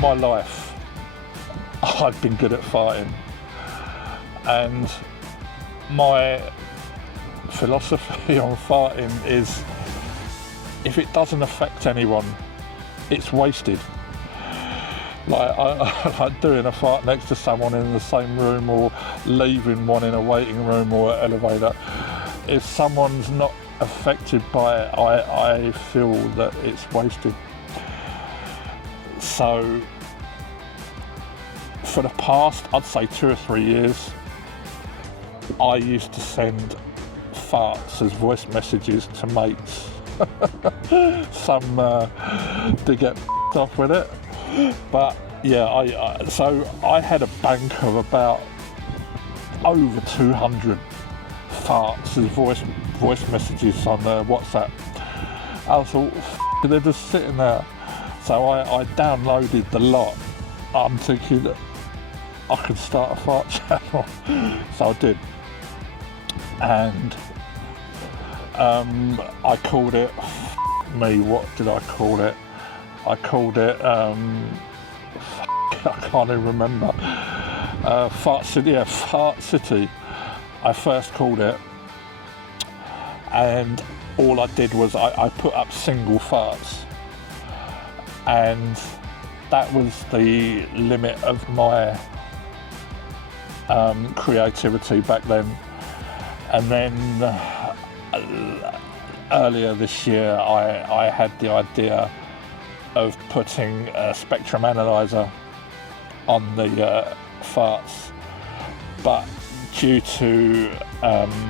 my life, I've been good at farting, and my philosophy on farting is, if it doesn't affect anyone, it's wasted. Like I like doing a fart next to someone in the same room, or leaving one in a waiting room or elevator. If someone's not affected by it, I feel that it's wasted. So for the past, I'd say 2 or 3 years, I used to send farts as voice messages to mates. Some did get off with it, but yeah, so I had a bank of about over 200 farts as voice messages on WhatsApp. I thought, they're just sitting there. So I downloaded the lot. I'm thinking that I could start a fart channel. So I did. And I called it, what did I call it? I called it, I can't even remember. Fart City. I first called it, and all I did was I put up single farts, and that was the limit of my creativity back then. And then earlier this year, I had the idea of putting a spectrum analyzer on the farts, but due to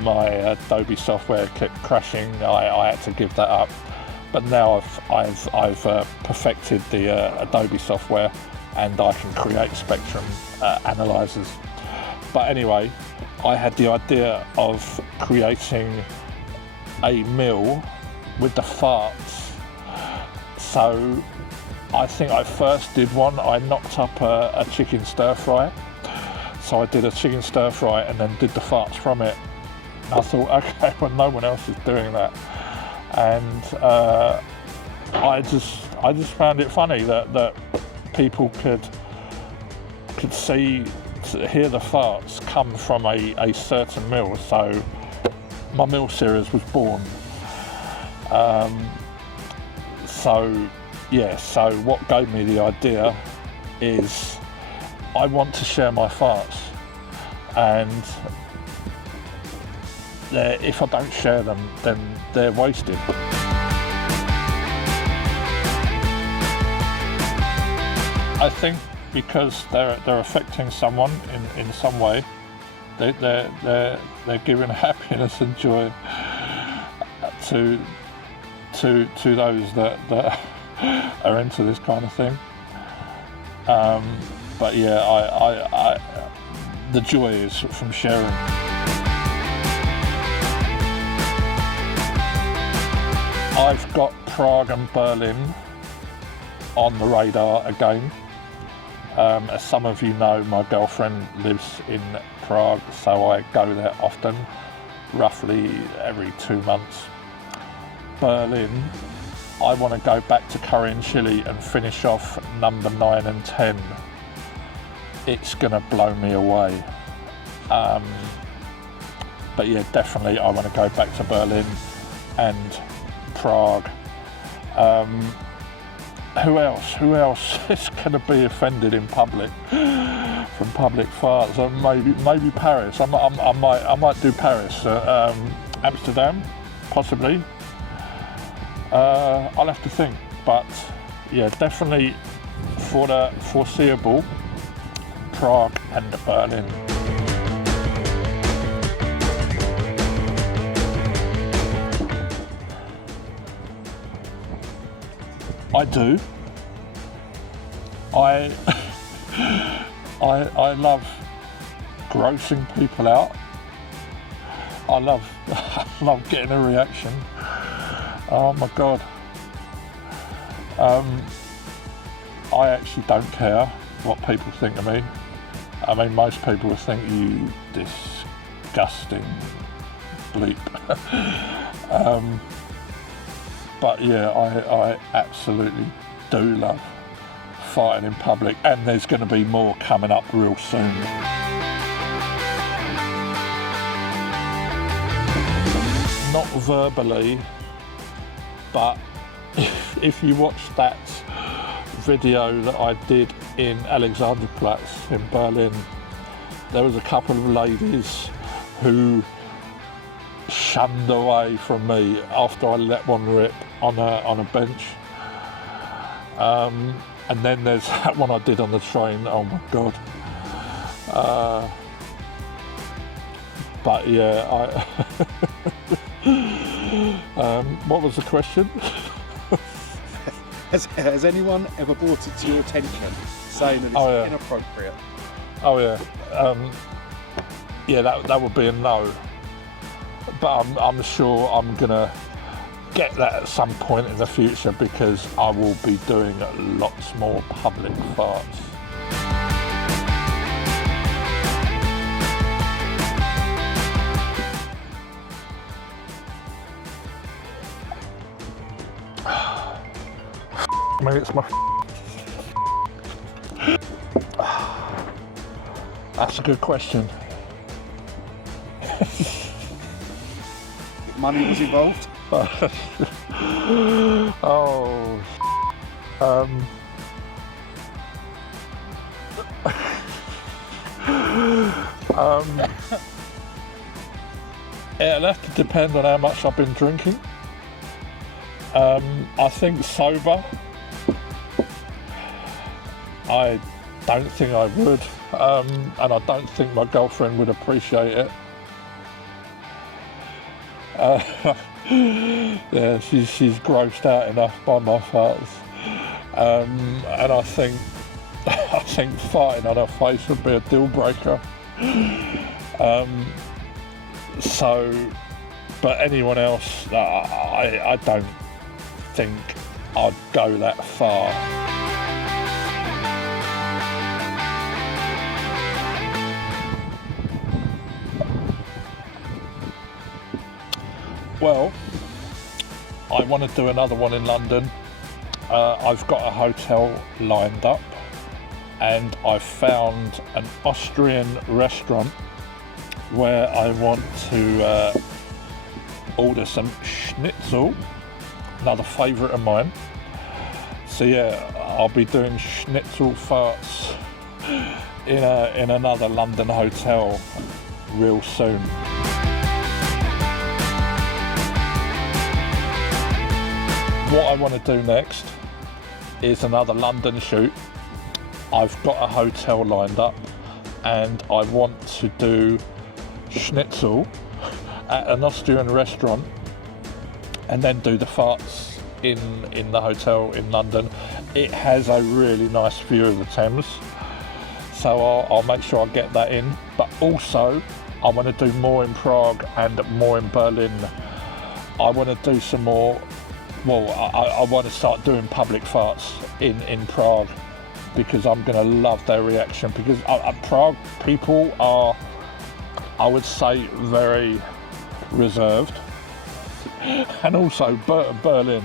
my Adobe software kept crashing, I had to give that up. But now I've perfected the Adobe software, and I can create spectrum analyzers. But anyway, I had the idea of creating a meal with the farts. So I think I first did one. I knocked up a chicken stir fry. So I did a chicken stir fry and then did the farts from it. I thought, okay, well, no one else is doing that. And I just found it funny that people could hear the farts come from a certain meal. So my meal series was born. So what gave me the idea is I want to share my farts, and if I don't share them, then they're wasted. I think because they're affecting someone in some way, they're giving happiness and joy to those that are into this kind of thing. But yeah, I the joy is from sharing. I've got Prague and Berlin on the radar again. As some of you know, my girlfriend lives in Prague, so I go there often, roughly every 2 months. Berlin, I want to go back to Curry and Chili and finish off number 9 and 10. It's going to blow me away. But yeah, definitely I want to go back to Berlin and Prague. Who else is going to be offended in public from public farts? Maybe Paris. I might do Paris. Amsterdam, possibly. I'll have to think. But yeah, definitely for the foreseeable, Prague and Berlin. I do. I love grossing people out. I love getting a reaction. Oh my God. I actually don't care what people think of me. I mean, most people would think you disgusting bleep. But yeah, I absolutely do love farting in public, and there's going to be more coming up real soon. Not verbally, but if you watch that video that I did in Alexanderplatz in Berlin, there was a couple of ladies who shunned away from me after I let one rip on a bench. And then there's that one I did on the train. Oh my god. But yeah, what was the question? Has anyone ever brought it to your attention, saying that it's inappropriate? Oh yeah. Yeah, that would be a no. But I'm sure I'm gonna get that at some point in the future, because I will be doing lots more public farts. Maybe it's my. That's a good question. Money was involved? Oh. It'll have to depend on how much I've been drinking. I think sober, I don't think I would, and I don't think my girlfriend would appreciate it. Yeah, she's grossed out enough by my farts, and I think farting on her face would be a deal breaker. So, but anyone else, I don't think I'd go that far. Well, I want to do another one in London. I've got a hotel lined up, and I've found an Austrian restaurant where I want to order some schnitzel, another favourite of mine. So yeah, I'll be doing schnitzel farts in another London hotel real soon. What I want to do next is another London shoot. I've got a hotel lined up, and I want to do schnitzel at an Austrian restaurant, and then do the farts in the hotel in London. It has a really nice view of the Thames, so I'll make sure I get that in. But also, I want to do more in Prague and more in Berlin. I want to do some more. Well, I want to start doing public farts in Prague, because I'm going to love their reaction, because Prague people are, I would say, very reserved, and also Berlin,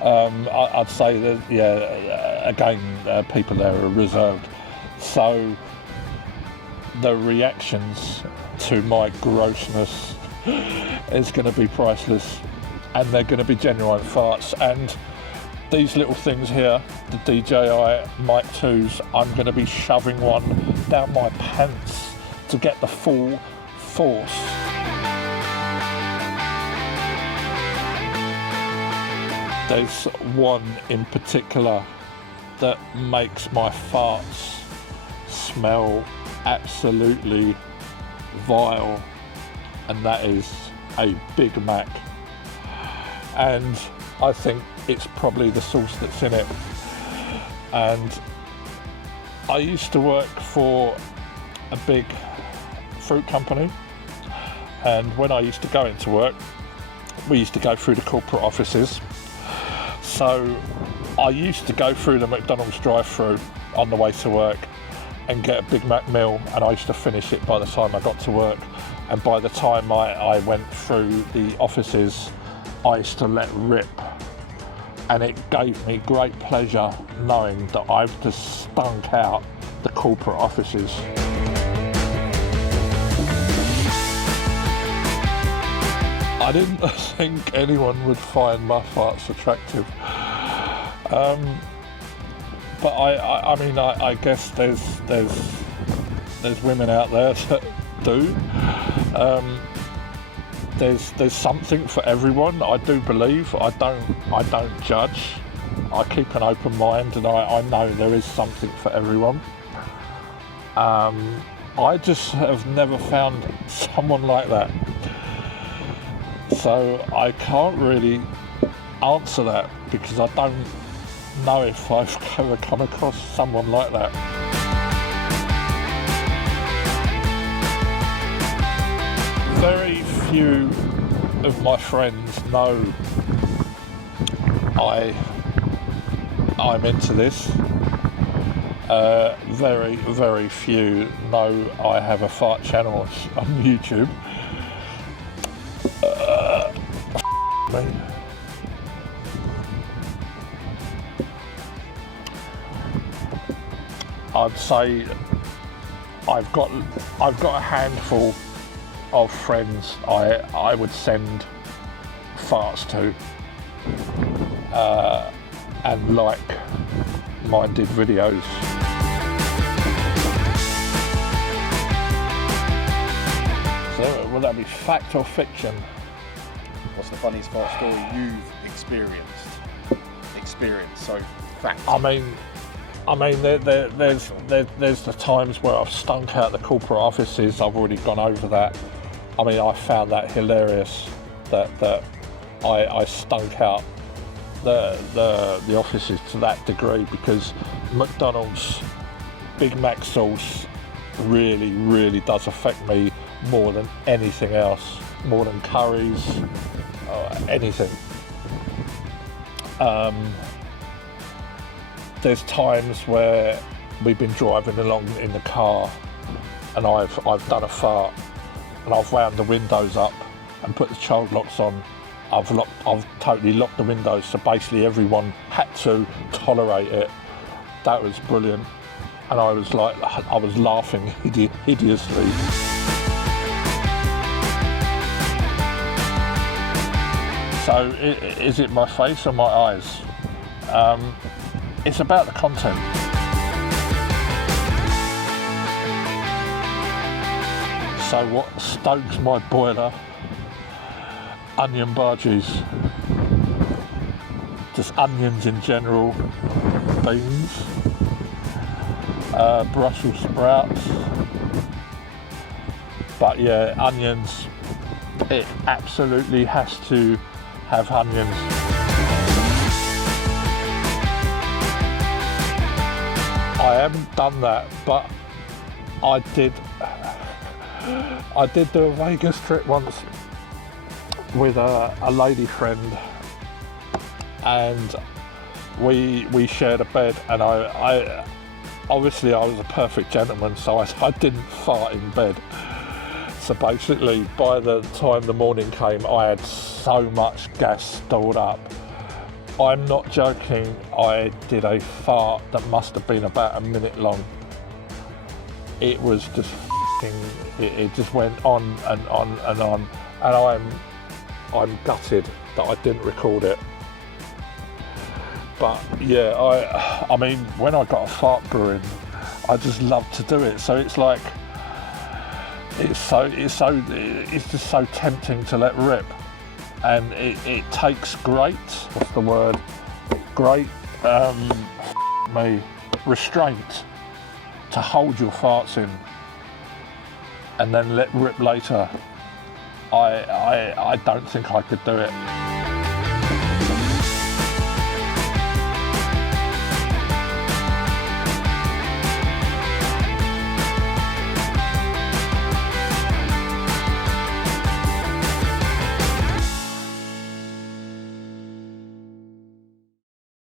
I'd say that, yeah, again, people there are reserved, so the reactions to my grossness is going to be priceless. And they're going to be genuine farts. And these little things here, the DJI Mic 2s, I'm going to be shoving one down my pants to get the full force. There's one in particular that makes my farts smell absolutely vile, and that is a Big Mac. And I think it's probably the sauce that's in it. And I used to work for a big fruit company, and when I used to go into work, we used to go through the corporate offices. So I used to go through the McDonald's drive-through on the way to work and get a Big Mac meal, and I used to finish it by the time I got to work. And by the time I went through the offices, I used to let rip and it gave me great pleasure knowing that I've just stunk out the corporate offices. I didn't think anyone would find my farts attractive. But I guess there's women out there that do. There's something for everyone. I do believe. I don't judge. I keep an open mind, and I know there is something for everyone. I just have never found someone like that. So I can't really answer that because I don't know if I've ever come across someone like that. Very few of my friends know I'm into this. Very, very few know I have a fart channel on YouTube. Me. I'd say I've got a handful of friends I would send farts to and like-minded videos. So will that be fact or fiction? What's the funniest fart story you've experienced? So fact. I mean, there's the times where I've stunk out the corporate offices. I've already gone over that. I mean, I found that hilarious that I stunk out the offices to that degree, because McDonald's Big Mac sauce really, really does affect me more than anything else, more than curries, anything. There's times where we've been driving along in the car and I've done a fart and I've wound the windows up and put the child locks on. I've totally locked the windows, so basically everyone had to tolerate it. That was brilliant, and I was laughing hideously. So is it my face or my eyes? It's about the content. So what stokes my boiler? Onion bhajis. Just onions in general, beans, Brussels sprouts. But yeah, onions, it absolutely has to have onions. I haven't done that, but I did do a Vegas trip once with a lady friend, and we shared a bed, and I obviously I was a perfect gentleman, so I didn't fart in bed. So basically, by the time the morning came, I had so much gas stored up. I'm not joking, I did a fart that must have been about a minute long. It was just it just went on and on and on, and I'm gutted that I didn't record it. But yeah, I mean, when I got a fart brewing, I just love to do it. So it's like, it's just so tempting to let rip, and it takes great, what's the word? Great restraint to hold your farts in and then let rip later. I don't think I could do it.